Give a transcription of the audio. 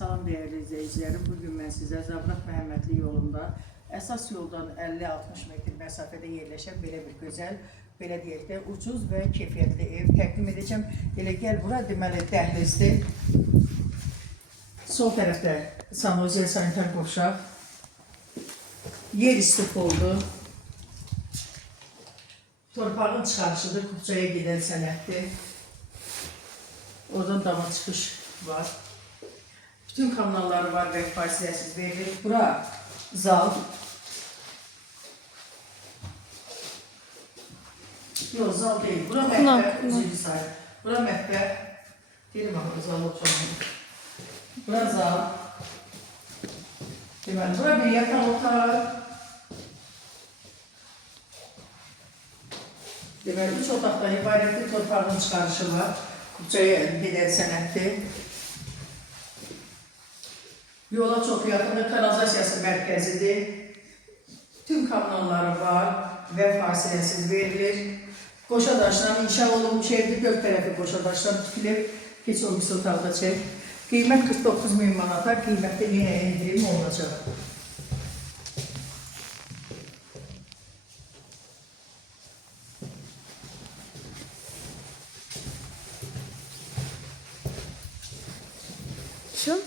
Salam değerli izleyicilerim. Bugün ben size Zabrat Məhəmmədli yolunda əsas yoldan 50-60 metr məsafədə yerləşən belə bir gözəl, belə deyək də ucuz və keyfiyyətli ev təqdim edəcəm. Elə gəl bura deməli dəhlizdir. Sol tərəfdə sanuzel sanitar qovşaq. Yer istif oldu. Torpağın çıxarışıdır, Kupçaya gedən sənətdir. Oradan dama çıxış var. Bütün kanalları var və fasiləsiz verilir. Bura zal. Yox, zal deyil. Bura məhbər, üzücü sayı. Bura məhbər. Deyirəm axı, zal oturmayın. Bura zal. Deməli, bura bir yataq otaq. Deməli, 3 otaqdan ibarətli torpağın çıxarışı var. Kupçaya gedən sənətdir. Yola çox yaxında kanalizasiyası mərkəzidir. Tüm kanalları var və fasiləsiz verilir. Qoşa daşla inşa olunmuş evdir. 4 tərəfi qoşa daşla tikilib. Keç o birisi otaqda çək. Qiymət 49.000 manata, qiymətdə yenə indirim olacaq. Şu?